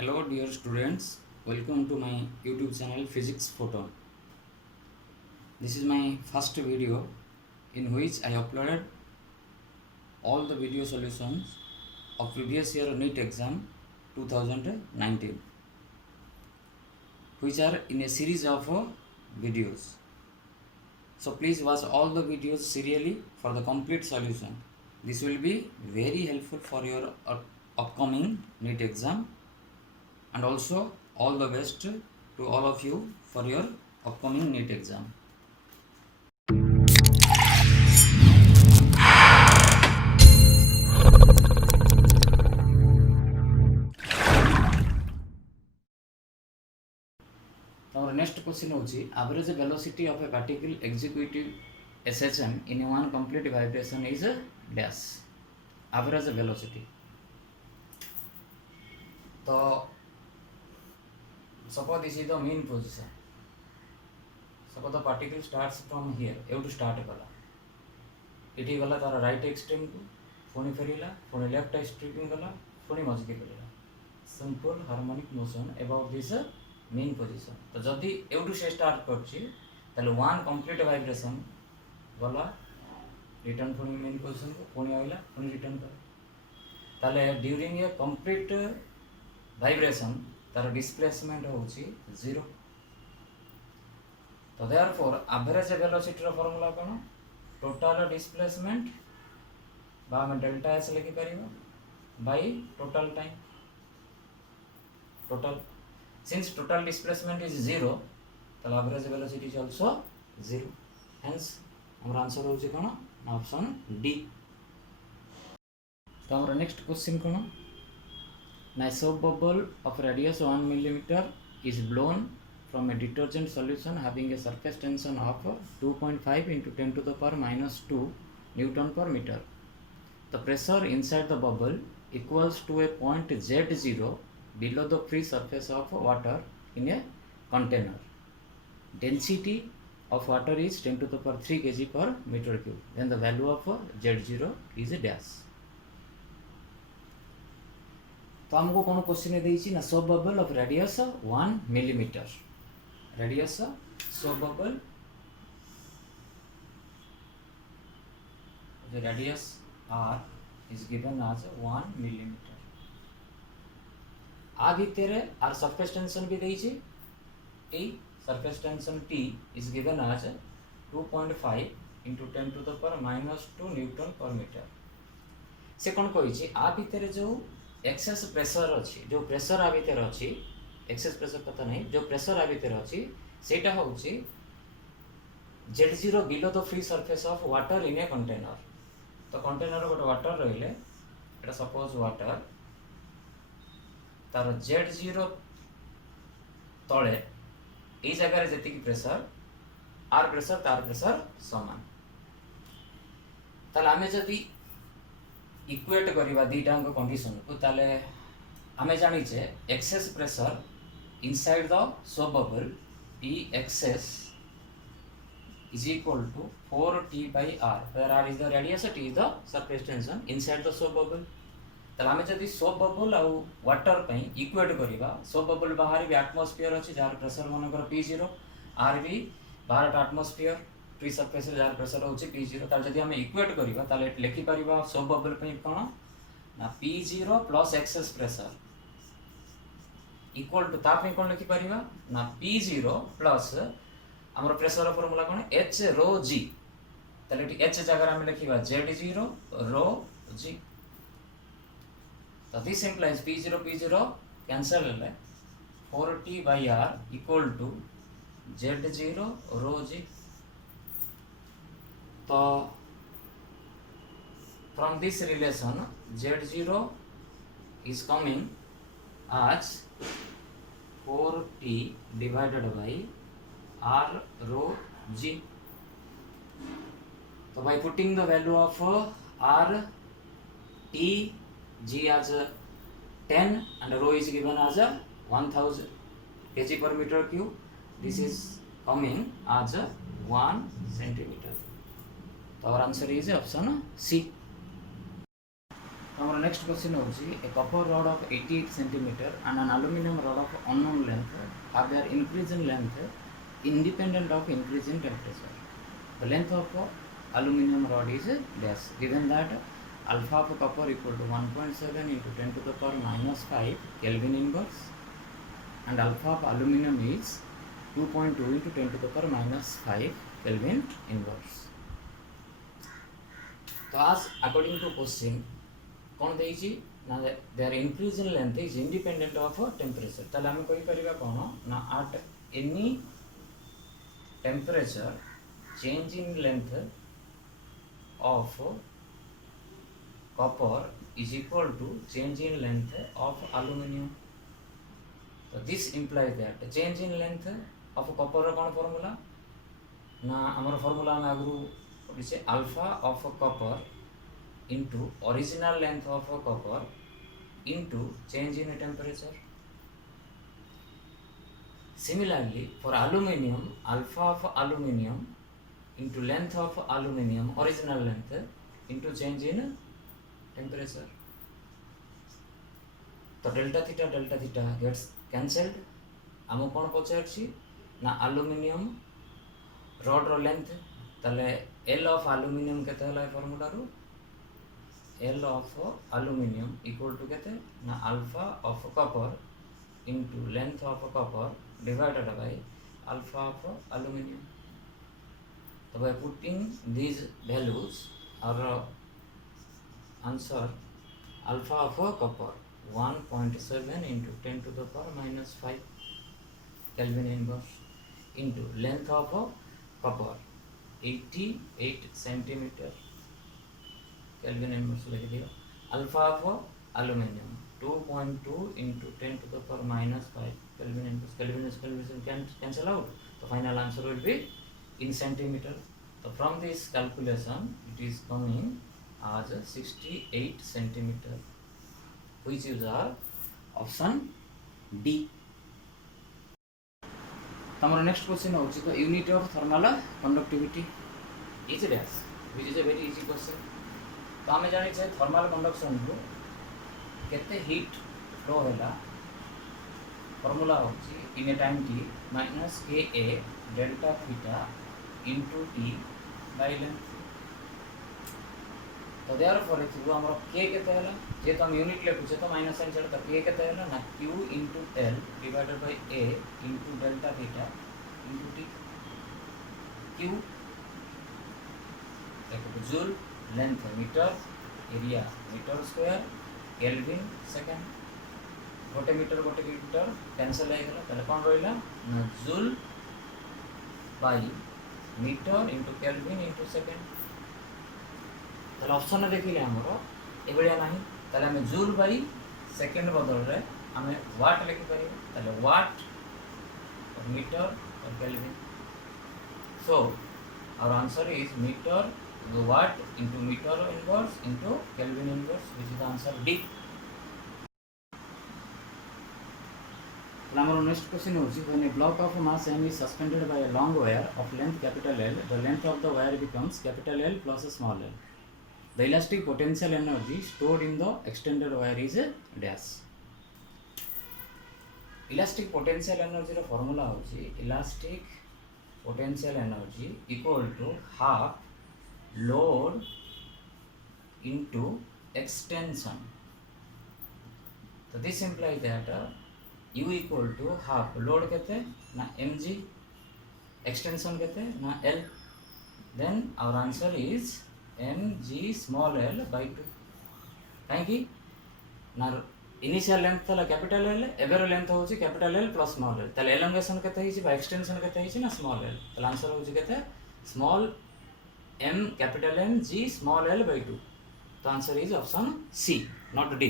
Hello dear students, welcome to my YouTube channel Physics Photon. This is my first video in which I uploaded all the video solutions of previous year NEET exam 2019, which are in a series of videos. So please watch all the videos serially for the complete solution. This will be very helpful for your upcoming NEET exam, and also all the best to all of you for your upcoming NEET exam. Our next question is average velocity of a particle executing SHM in one complete vibration is a dash. Average velocity. So suppose this is the mean position. Suppose the particle starts from here. You to start kala. It gala तार right extreme को, पुणी फेरिला, पुणी left extreme गला, पुणी मझके फेरिला. Simple harmonic motion about this mean position. तो जदि एवडू से start करछि ताले वन कंप्लीट वाइब्रेशन गला रिटर्न पुणी मेन पोजीशन को पुणी आइला पुणी रिटर्न कर ताले ड्यूरिंग ए कंप्लीट वाइब्रेशन तार डिस्प्लेसमेंट होछि 0. तो देयरफॉर एवरेज वेलोसिटी रो फार्मूला कोन टोटल डिस्प्लेसमेंट बा हम डेल्टा एस लिखि परिबा by total time. Total since total displacement is 0, the average velocity is also 0. Hence our answer होउछि कोन ऑप्शन डी. तो our next question कोन ना soap bubble of radius 1 millimeter is blown from a detergent solution having a surface tension of 2.5 into 10 to the power minus 2 Newton per meter. The pressure inside the bubble equals to a point Z0 below the free surface of water in a container. Density of water is 10 to the power 3 kg per meter cube. Then the value of Z0 is a dash. तो हमको कौन question देइछि ना soap bubble of radius 1 millimetre. Radius soap bubble the radius r is given as 1 millimeter. आ भितर आर surface tension भी देइछि T. Surface tension T is given as 2.5 into 10 to the power minus 2 newton per metre. से कोन कहिछि आ भितर जो excess pressure अछि, जो प्रेशर आ भितर अछि, एक्सेस प्रेशर कथा नहीं, जो प्रेशर आ भितर अछि सेटा होछि Z0 below the free surface of water in a container. तो कंटेनर गोटे वाटर रहिले एटा सपोज वाटर तार Z0 तले ए जगह जेति प्रेशर आर प्रेशर तार प्रेशर समान. ताले आमे जदि इक्वेट करिवा दीटांग कंडीशन को ताले आमे जानि छे excess pressure inside the soap bubble P excess is equal to 4T by R, where R is the radius, T is the surface tension inside the soap bubble. ताले आमे जदि सोप बबल आ water पई equate करिवा, soap bubble बाहर भी atmosphere अछि jar pressure मनकर P0, R भी बाहर atmosphere free surface जार प्रेशर होछि P0. ताले जदि हम इक्वेट करिवा ताले लिखि परिबा सोप बबल पई कोन ना P0 plus excess pressure equal to ता पई कोन लिखि परिबा ना P0 प्लस हमर प्रेशर फार्मूला कोन H रो G. ताले H जगह हम लिखिबा Z0 row G. So this implies P0 cancel है 4T by R equal to Z0 rho G. तो from this relation Z0 is coming as 4T divided by R rho G. So by putting the value of R, T, G as 10 and rho is given as 1000 kg per meter cube. This is coming as 1 centimeter. So our answer is option C. our next question is a copper rod of 88 cm and an aluminum rod of unknown length have their increase in length independent of increase in temperature. The length of aluminum rod is dash. Given that alpha of copper equal to 1.7 into 10 to the power minus 5 Kelvin inverse and alpha of aluminum is 2.2 into 10 to the power minus 5 Kelvin inverse. So as according to question कौन देइछि ना their increase in length is independent of temperature ताले हम कहि परिबा कोन ना at any temperature change in length of copper is equal to change in length of aluminium. तो this implies that change in length of copper रो कोन formula ना हमर फार्मूला हम आगु पढिसे alpha of copper into original length of a copper into change in temperature. Similarly, for aluminium, alpha of aluminium into length of aluminium, original length into change in temperature. तो delta theta gets cancelled. आम कौन पचारछि ना aluminium rod रो length ताले L of aluminium केते होला formula rho L of aluminium equal to केते ना alpha of copper into length of copper divided by alpha of aluminium. So by putting these values our answer alpha of copper 1.7 into 10 to the power minus 5 Kelvin inverse into length of copper 88 centimeter Kelvin inverse लिख दिया. Alpha of aluminium 2.2 into 10 to the power minus 5 Kelvin inverse. Kelvin can cancel out. The final answer will be in centimeter. So from this calculation, it is coming as 68 centimeter, which is our option D. हमारा next question होची तो unit of thermal conductivity is dash, which is a very easy question. तो आम जानी thermal conduction को केते heat flow है formula होची in a time T minus K A delta theta into T by length. तो देयरफॉर एथु हमर के केते हला जे तो हम यूनिट लिखुछे तो माइनस साइन छड़ त के केते हला ना q into l divided by a into delta theta into T. q देखो joule length metre area metre square kelvin second गोटे मीटर कैंसल हो गला ताले कोन रहिला ना joule by metre into kelvin into second. ताले ऑप्शन देखिले हमरो एबेलिया नाही ताले हम जूल बाय सेकेंड बदल रे हम वाट लिखि परिबो ताले वाट और मीटर और kelvin. So our answer is metre the watt into meter inverse into Kelvin inverse, which is the answer D. Our next question is when a block of mass m is suspended by a long wire of length capital L, the length of the wire becomes capital L plus a small l. The elastic potential energy stored in the extended wire is dash. Elastic potential energy row formula होची elastic potential energy equal to half load into extension. So this implies that U equal to half load केते ना mg extension केते ना l. Then our answer is mg small l by 2. काहे कि ना initial length तला capital l एवेर length होची capital L plus small l तला एलोंगेशन केते हिची बा एक्सटेंशन केते हिची ना स्मॉल l. तला आंसर होची केते small m capital M g small l by 2. The answer is option C, not D.